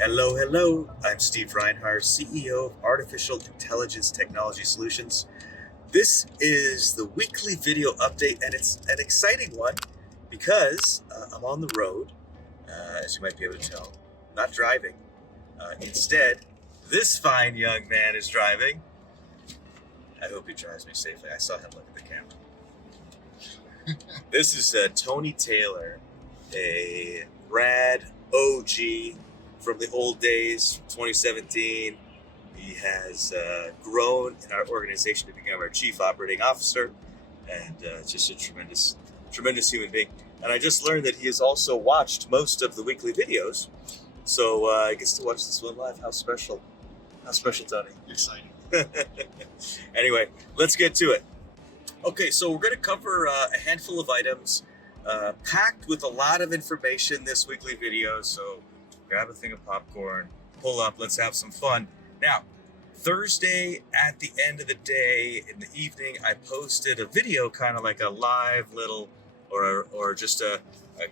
Hello, hello. I'm Steve Reinharz, CEO of Artificial Intelligence Technology Solutions. This is the weekly video update, and it's an exciting one because I'm on the road, as you might be able to tell, not driving. Instead, this fine young man is driving. I hope he drives me safely. I saw him look at the camera. This is Tony Taylor, a rad OG from the old days, 2017. He has grown in our organization to become our chief operating officer, and just a tremendous human being. And I just learned that he has also watched most of the weekly videos, so I gets to watch this one live. How special, Tony. Exciting. Anyway, let's get to it. Okay, so we're going to cover a handful of items packed with a lot of information this weekly video. So grab a thing of popcorn, pull up, let's have some fun. Now, Thursday at the end of the day, in the evening, I posted a video, kind of like a live little, or just a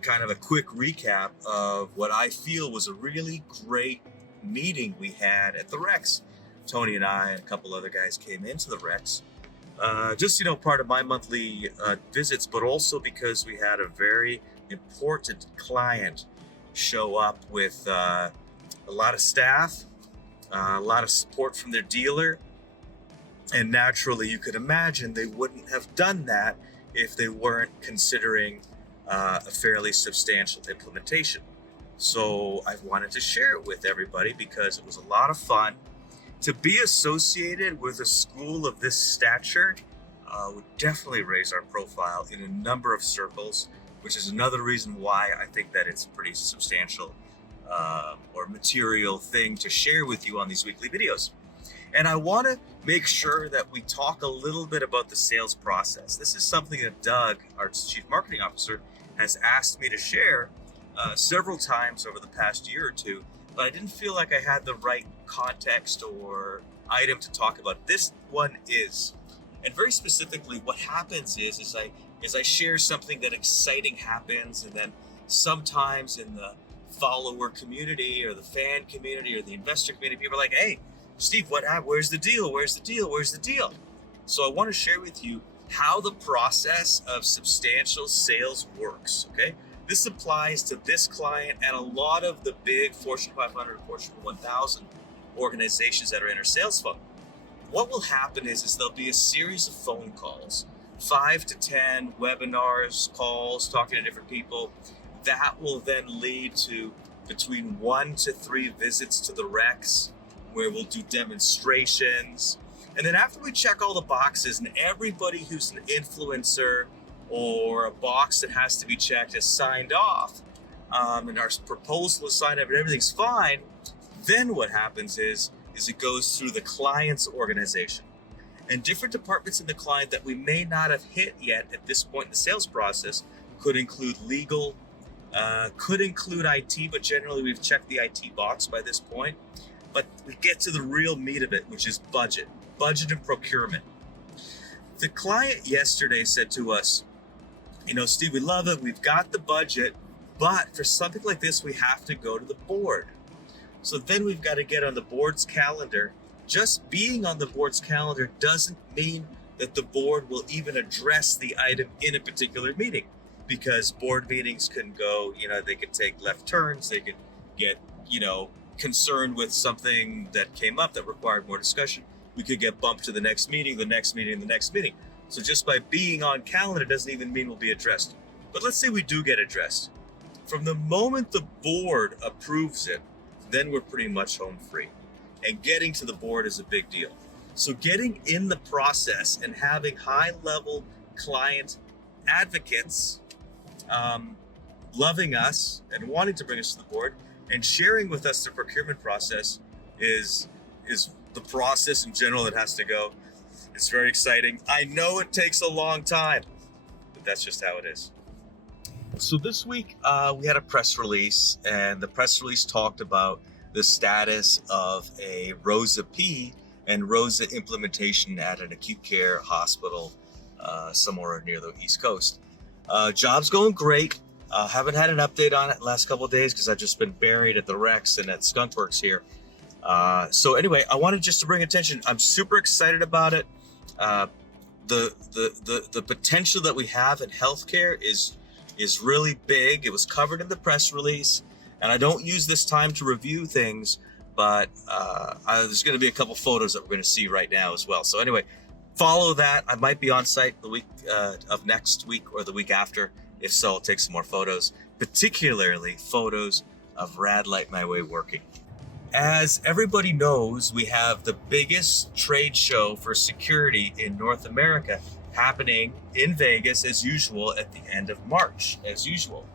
kind of a quick recap of what I feel was a really great meeting we had at the Rex. Tony and I and a couple other guys came into the Rex. Just, part of my monthly visits, but also because we had a very important client show up with a lot of staff, a lot of support from their dealer, and naturally you could imagine they wouldn't have done that if they weren't considering a fairly substantial implementation. So I wanted to share it with everybody because it was a lot of fun. To be associated with a school of this stature would definitely raise our profile in a number of circles, which is another reason why I think that it's a pretty substantial or material thing to share with you on these weekly videos. And I want to make sure that we talk a little bit about the sales process. This is something that Doug, our Chief Marketing Officer, has asked me to share several times over the past year or two, but I didn't feel like I had the right context or item to talk about. This one is. And very specifically, what happens is I share something that exciting happens, and then sometimes in the follower community or the fan community or the investor community, people are like, "Hey, Steve, where's the deal? Where's the deal? Where's the deal?" So I want to share with you how the process of substantial sales works, okay? This applies to this client and a lot of the big Fortune 500, Fortune 1000 organizations that are in our sales funnel. What will happen is there'll be a series of phone calls, 5 to 10 webinars, calls, talking to different people. That will then lead to between 1 to 3 visits to the Rex, where we'll do demonstrations. And then after we check all the boxes and everybody who's an influencer or a box that has to be checked is signed off, and our proposal is signed up and everything's fine, then what happens is it goes through the client's organization. And different departments in the client that we may not have hit yet at this point in the sales process could include legal, could include IT, but generally we've checked the IT box by this point. But we get to the real meat of it, which is budget and procurement. The client yesterday said to us, "Steve, we love it. We've got the budget, but for something like this, we have to go to the board." So then we've got to get on the board's calendar. Just being on the board's calendar doesn't mean that the board will even address the item in a particular meeting, because board meetings can go, they could take left turns. They could get, concerned with something that came up that required more discussion. We could get bumped to the next meeting, the next meeting, the next meeting. So just by being on calendar doesn't even mean we'll be addressed. But let's say we do get addressed. From the moment the board approves it, then we're pretty much home free. And getting to the board is a big deal. So getting in the process and having high-level client advocates loving us and wanting to bring us to the board and sharing with us the procurement process is the process in general that has to go. It's very exciting. I know it takes a long time, but that's just how it is. So this week we had a press release, and the press release talked about the status of a ROSA-P and ROSA implementation at an acute care hospital somewhere near the East Coast. Job's going great. Haven't had an update on it the last couple of days because I've just been buried at the Rex and at Skunkworks here. So anyway, I wanted just to bring attention. I'm super excited about it. The potential that we have in healthcare is really big. It was covered in the press release, and I don't use this time to review things, but there's going to be a couple photos that we're going to see right now as well. So anyway, follow that. I might be on site the week of next week or the week after. If so, I'll take some more photos, particularly photos of Rad Light My Way working. As everybody knows, we have the biggest trade show for security in North America happening in Vegas as usual at the end of March, as usual.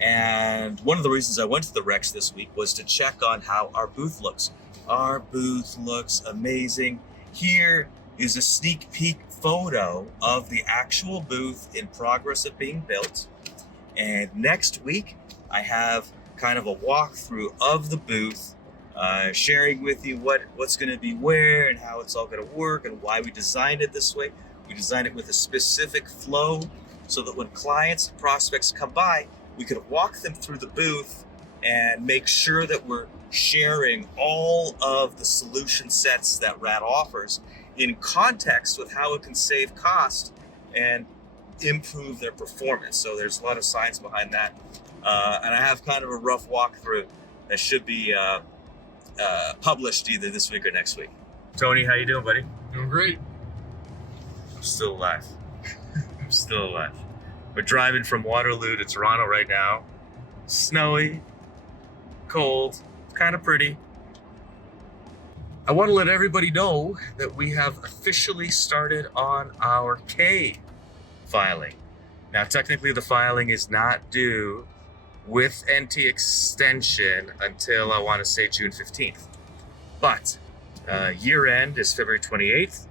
And one of the reasons I went to the Rex this week was to check on how our booth looks. Our booth looks amazing. Here is a sneak peek photo of the actual booth in progress of being built. And next week, I have kind of a walkthrough of the booth, sharing with you what's going to be where and how it's all going to work and why we designed it this way. We designed it with a specific flow so that when clients and prospects come by, we could walk them through the booth and make sure that we're sharing all of the solution sets that Rad offers in context with how it can save cost and improve their performance. So there's a lot of science behind that. And I have kind of a rough walkthrough that should be published either this week or next week. Tony, how you doing, buddy? Doing great. I'm still alive. I'm still alive. We're driving from Waterloo to Toronto right now. Snowy, cold, kind of pretty. I want to let everybody know that we have officially started on our K filing. Now, technically, the filing is not due with NT extension until I want to say June 15th. But year end is February 28th,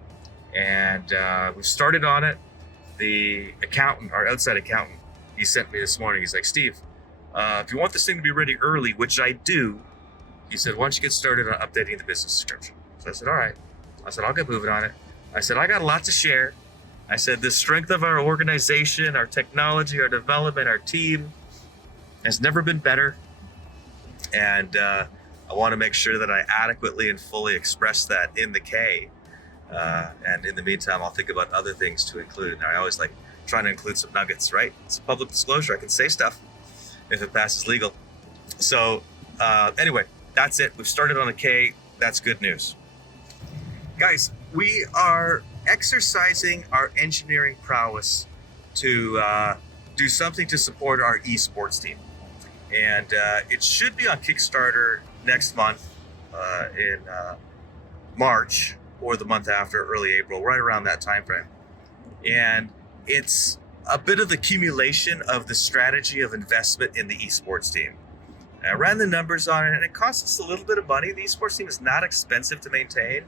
and we've started on it. The accountant, our outside accountant, he sent me this morning. He's like, Steve, if you want this thing to be ready early, which I do, he said, why don't you get started on updating the business description? So I said, all right. I said, I'll get moving on it. I said, I got a lot to share. I said, the strength of our organization, our technology, our development, our team has never been better. And I want to make sure that I adequately and fully express that in the K. And in the meantime, I'll think about other things to include. And I always like trying to include some nuggets, right? It's a public disclosure. I can say stuff if it passes legal. So anyway, that's it. We've started on a K. That's good news. Guys, we are exercising our engineering prowess to do something to support our eSports team. And it should be on Kickstarter next month in March or the month after, early April, right around that time frame. And it's a bit of the accumulation of the strategy of investment in the eSports team. I ran the numbers on it, and it costs us a little bit of money. The eSports team is not expensive to maintain,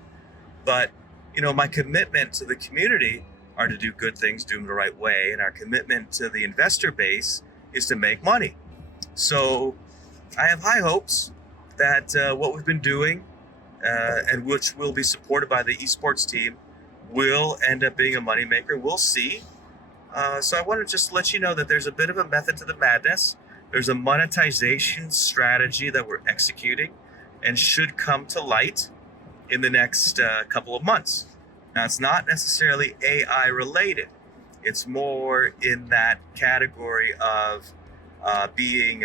but you know, my commitment to the community are to do good things, do them the right way, and our commitment to the investor base is to make money. So I have high hopes that what we've been doing, and which will be supported by the eSports team, will end up being a moneymaker. We'll see. So I want to just let you know that there's a bit of a method to the madness. There's a monetization strategy that we're executing and should come to light in the next couple of months. Now, it's not necessarily AI related. It's more in that category of being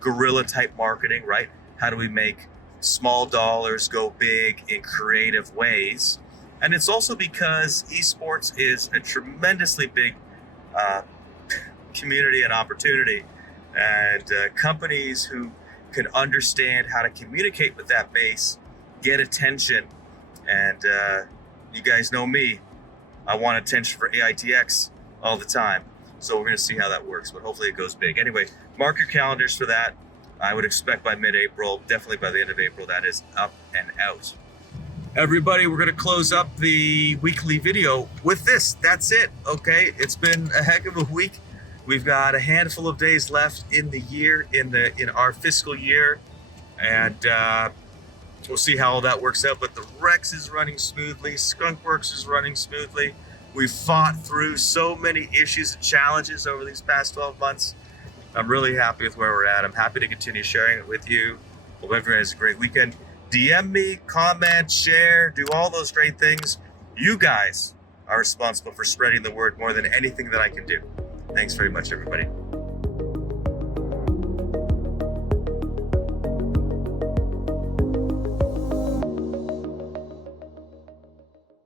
guerrilla type marketing, right? How do we make small dollars go big in creative ways? And it's also because esports is a tremendously big community and opportunity. And companies who can understand how to communicate with that base get attention. And you guys know me, I want attention for AITX all the time. So we're going to see how that works, but hopefully it goes big. Anyway, mark your calendars for that. I would expect by mid-April, definitely by the end of April, that is up and out. Everybody, we're going to close up the weekly video with this. That's it, okay? It's been a heck of a week. We've got a handful of days left in the year, in our fiscal year, and we'll see how all that works out. But the Rex is running smoothly. Skunkworks is running smoothly. We've fought through so many issues and challenges over these past 12 months. I'm really happy with where we're at. I'm happy to continue sharing it with you. Hope everyone has a great weekend. DM me, comment, share, do all those great things. You guys are responsible for spreading the word more than anything that I can do. Thanks very much, everybody.